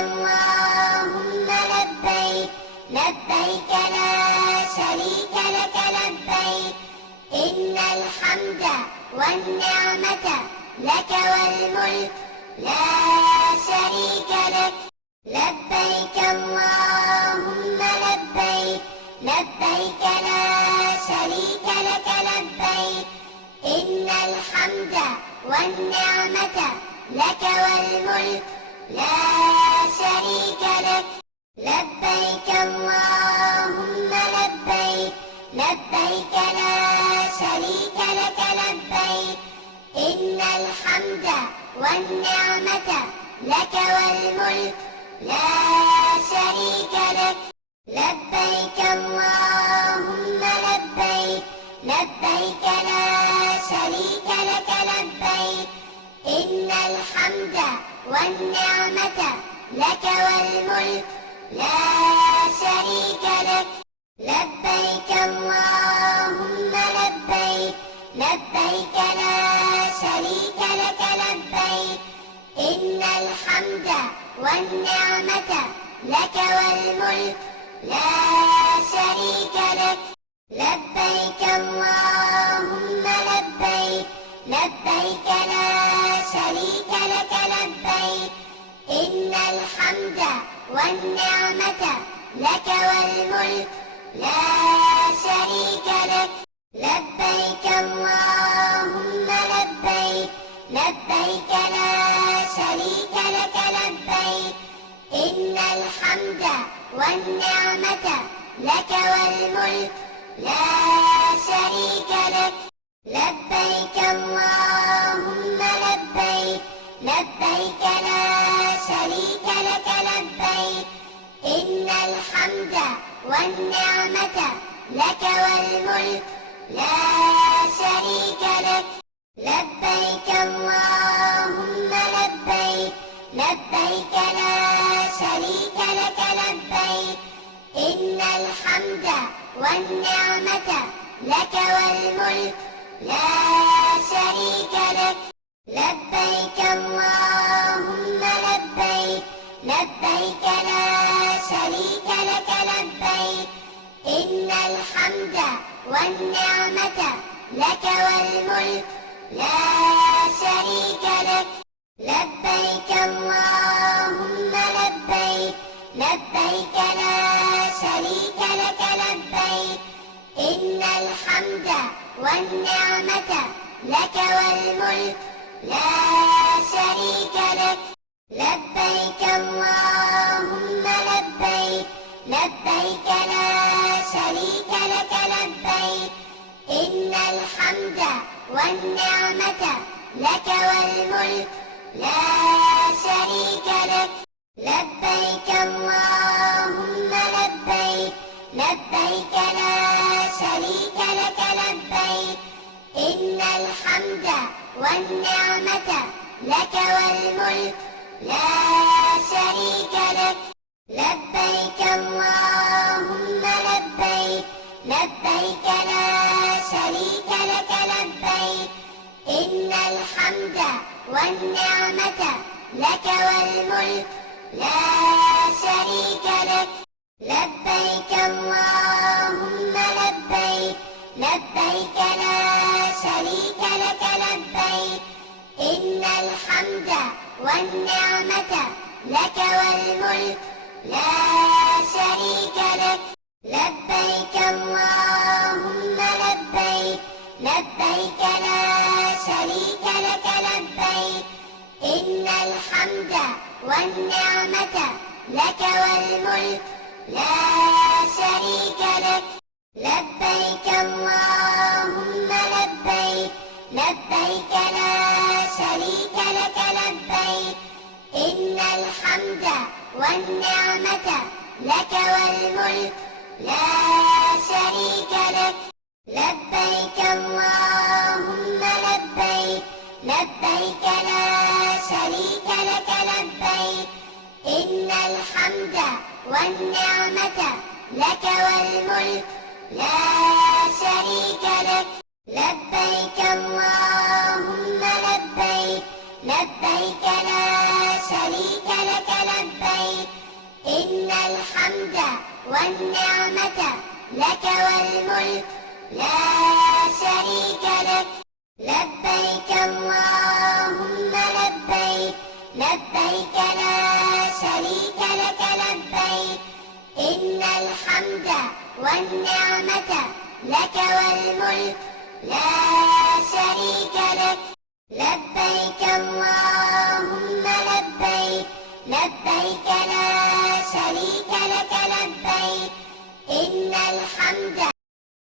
اللهم لبيك لبيك لا شريك لك لبيك إن الحمد والنعمة لك والملك لا شريك لك لبيك اللهم لبيك لبيك لا شريك لك لبيك إن الحمد والنعمة لك والملك لا شريك لك لبيك اللهم لبيك لبيك لا شريك لك لبيك إن الحمد والنعمة لك والملك لا شريك لك لبيك اللهم لبيك لبيك لا شريك لك لبيك إن الحمد والنعمة لك والملك لا شريك لك لبيك اللهم لبيك لبيك لا شريك لك لبيك إن الحمد والنعمة لك والملك لا شريك لك لبيك اللهم لبيك لبيك لا شريك لك لبيك إن الحمد والنعمة لك والملك لا شريك لك لبيك اللهم لبيك لبيك لا شريك لك لبيك إن الحمد والنعمة لك والملك لا شريك لك لبيك اللهم لبيك لبيك لا شريك لك لبيك إن الحمد والنعمة لك والملك لا شريك لك لبيك اللهم لبيك لبيك لا شريك لك لبيك إن الحمد والنعمة لك والملك لا شريك لك لبيك اللهم لبيك لبيك لا شريك لك لبيك إن الحمد والنعمة لك والملك لا شريك لك لبيك اللهم لبيك لبيك لا شريك لك لبيك إن الحمد والنعمة لك والملك لا شريك لك لبيك اللهم لبيك لبيك لا شريك لك لبيك إن الحمد والنعمة لك والملك لا شريك لك لبيك اللهم لبيك لبيك لا شريك لك لبيك إن الحمد والنعمة لك والملك لا شريك لك لبيك اللهم لبيك لبيك لا شريك لك لبيك إن الحمد والنعمة لك والملك لا شريك لك لبيك اللهم لبيك لبيك لا شريك لك لبيك إن الحمد والنعمة لك والملك لا شريك لك لبيك اللهم لبيك لبيك لا شريك لك لبيك إن الحمد والنعمة لك والملك لا شريك لك لبيك اللهم لبيك لبيك لا شريك لك لبيك إن الحمد والنعمة لك والملك لا شريك لك لبيك اللهم لبيك لبيك لا شريك لك لبيك إن الحمد والنعمة لك والملك لا شريك لك لبيك اللهم لبيك لبيك لا شريك لك لبيك لبيك إن الحمد والنعمة لك والملك لا شريك لك لبيك اللهم لبيك لبيك لا شريك لك لبيك إن الحمد والنعمة لك والملك لا شريك لك لبيك اللهم لبيك لبيك لا شريك لك لبيك إن الحمد